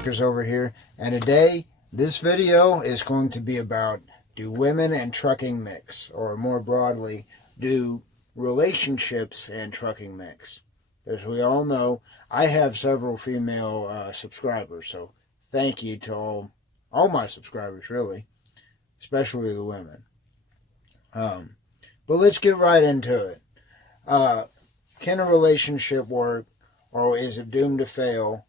Truckers over here, and today this video is going to be about, do women and trucking mix, or more broadly, do relationships and trucking mix? As we all know, I have several female subscribers, so thank you to all my subscribers, really, especially the women. But let's get right into it. Can a relationship work, or is it doomed to fail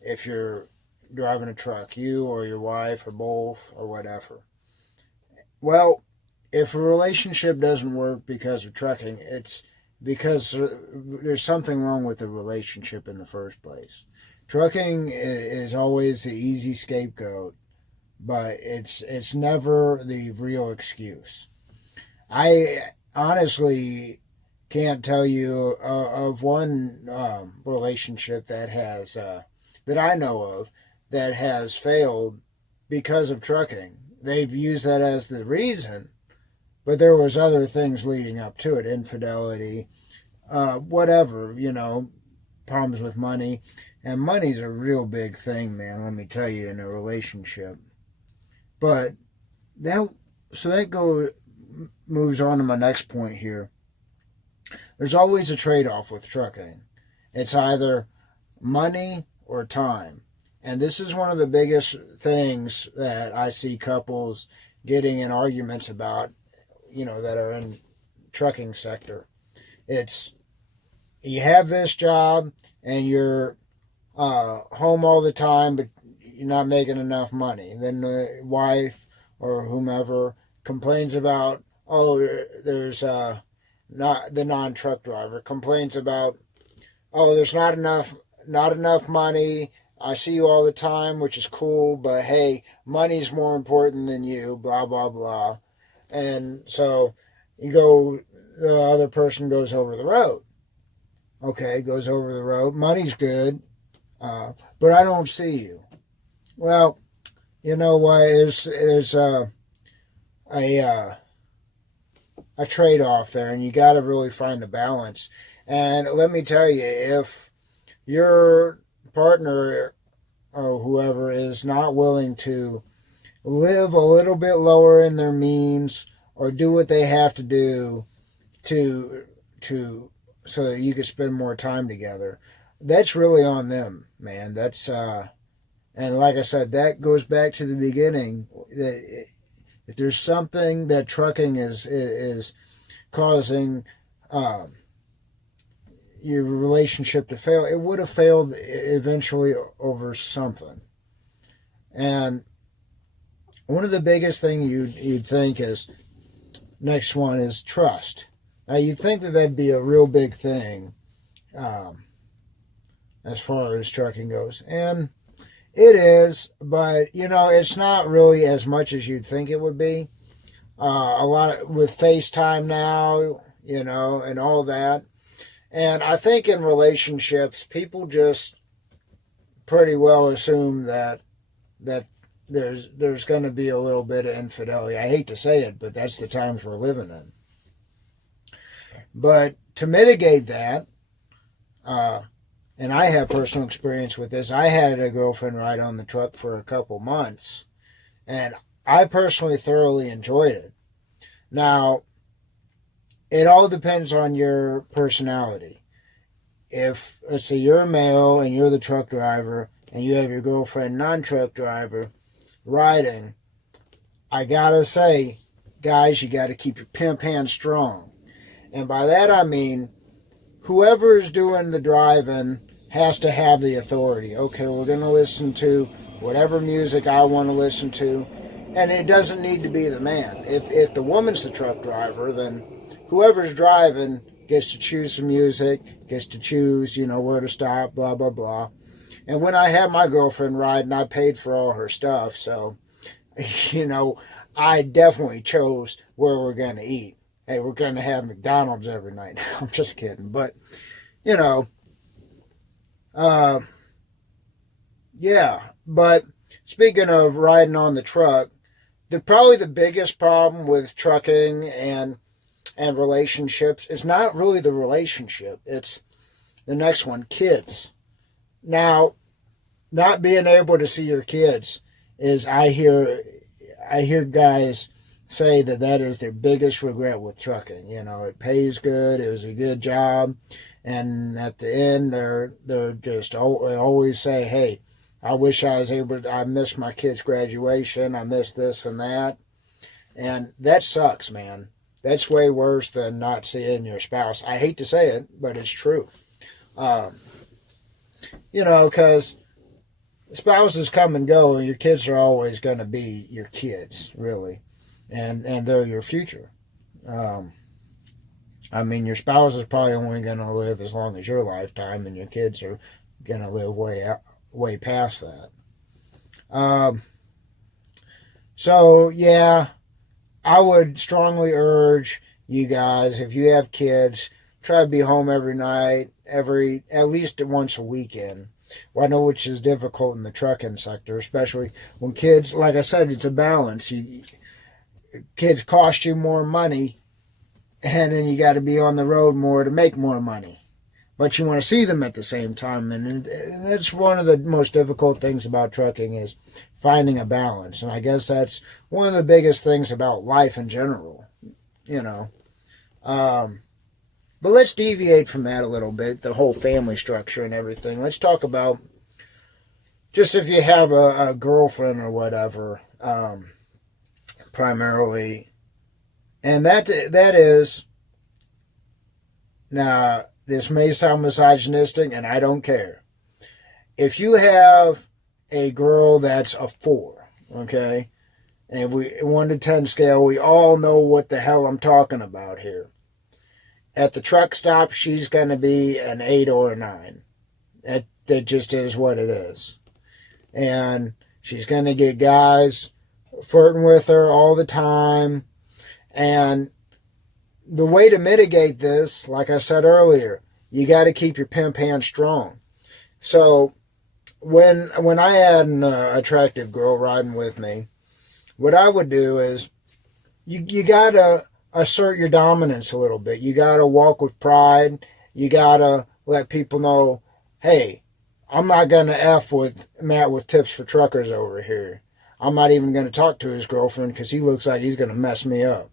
if you're driving a truck, you or your wife or both or whatever? Well, if a relationship doesn't work because of trucking, it's because there's something wrong with the relationship in the first place. Trucking is always the easy scapegoat, but it's never the real excuse. I honestly can't tell you of one relationship that has that I know of that has failed because of trucking. They've used that as the reason, but there was other things leading up to it: infidelity, whatever, problems with money. And money's a real big thing, man, let me tell you, in a relationship. But that moves on to my next point here. There's always a trade-off with trucking. It's either money or time. And this is one of the biggest things that I see couples getting in arguments about, that are in trucking sector. It's, you have this job and you're home all the time, but you're not making enough money. Then the wife or whomever complains about, there's not the non-truck driver complains about, there's not enough money. I see you all the time, which is cool, but hey, money's more important than you, blah, blah, blah. And so the other person goes over the road. Okay, goes over the road. Money's good, but I don't see you. Well, you know what? There's a trade-off there, and you got to really find a balance. And let me tell you, if your partner or whoever is not willing to live a little bit lower in their means or do what they have to do to so that you can spend more time together, that's really on them, man. That's and like I said, that goes back to the beginning, that if there's something that trucking is causing your relationship to fail, it would have failed eventually over something. And one of the biggest things you'd think is, next one is trust. Now, you'd think that that'd be a real big thing as far as trucking goes. And it is, but, it's not really as much as you'd think it would be. A lot with FaceTime now, and all that. And I think in relationships, people just pretty well assume that there's going to be a little bit of infidelity. I hate to say it, but that's the times we're living in. But to mitigate that, and I have personal experience with this, I had a girlfriend ride on the truck for a couple months, and I personally thoroughly enjoyed it. Now, it all depends on your personality. If, let's say, you're a male and you're the truck driver and you have your girlfriend, non-truck driver, riding, I gotta say, guys, you gotta keep your pimp hand strong. And by that I mean, whoever is doing the driving has to have the authority. Okay, we're gonna listen to whatever music I want to listen to, and it doesn't need to be the man. If the woman's the truck driver, then whoever's driving gets to choose some music, gets to choose, where to stop, blah, blah, blah. And when I had my girlfriend ride, and I paid for all her stuff, so, I definitely chose where we're going to eat. Hey, we're going to have McDonald's every night. I'm just kidding. But, yeah. But speaking of riding on the truck, probably the biggest problem with trucking and relationships is not really the relationship. It's the next one, kids. Now, not being able to see your kids is, I hear guys say that that is their biggest regret with trucking. You know, it pays good, it was a good job, and at the end they're just always say, hey, I wish I was able to, I missed my kid's graduation, I missed this and that. And that sucks, man. That's way worse than not seeing your spouse. I hate to say it, but it's true. You know, because spouses come and go, and your kids are always going to be your kids, really. And they're your future. I mean, your spouse is probably only going to live as long as your lifetime, and your kids are going to live way past that. So, yeah, I would strongly urge you guys, if you have kids, try to be home every night, at least once a weekend. Well, I know which is difficult in the trucking sector, especially when kids, like I said, it's a balance. Kids cost you more money, and then you got to be on the road more to make more money. But you want to see them at the same time, and that's one of the most difficult things about trucking, is finding a balance. And I guess that's one of the biggest things about life in general, you know. But let's deviate from that a little bit, the whole family structure and everything. Let's talk about just if you have a girlfriend or whatever, primarily. And that is, now, this may sound misogynistic, and I don't care. If you have a girl that's a 4, okay, and 1 to 10 scale, we all know what the hell I'm talking about here. At the truck stop, she's going to be an 8 or a 9. That just is what it is. And she's going to get guys flirting with her all the time. And the way to mitigate this, like I said earlier, you got to keep your pimp hand strong. So when I had an attractive girl riding with me, what I would do is you got to assert your dominance a little bit. You got to walk with pride. You got to let people know, hey, I'm not going to F with Matt with Tips for Truckers over here. I'm not even going to talk to his girlfriend because he looks like he's going to mess me up.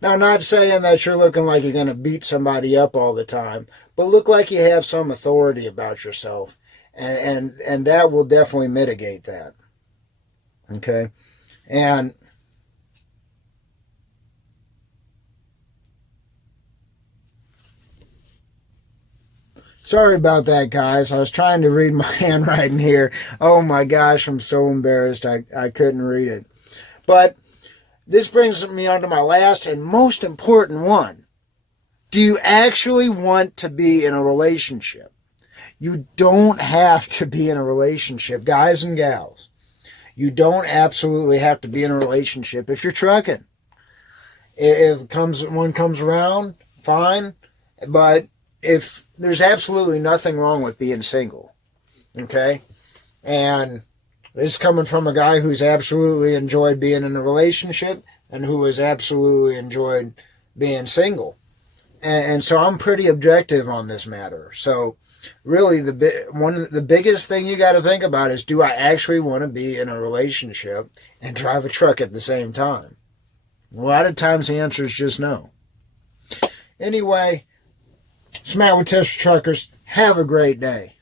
Now, not saying that you're looking like you're going to beat somebody up all the time, but look like you have some authority about yourself, and that will definitely mitigate that. Okay? And sorry about that, guys. I was trying to read my handwriting here. Oh my gosh, I'm so embarrassed. I couldn't read it. But this brings me on to my last and most important one. Do you actually want to be in a relationship? You don't have to be in a relationship, guys and gals. You don't absolutely have to be in a relationship if you're trucking. If one comes around, fine. But if there's absolutely nothing wrong with being single, okay? And this is coming from a guy who's absolutely enjoyed being in a relationship and who has absolutely enjoyed being single. And so I'm pretty objective on this matter. So really the biggest thing you got to think about is, do I actually want to be in a relationship and drive a truck at the same time? A lot of times the answer is just no. Anyway, it's Matt with Tips for Truckers. Have a great day.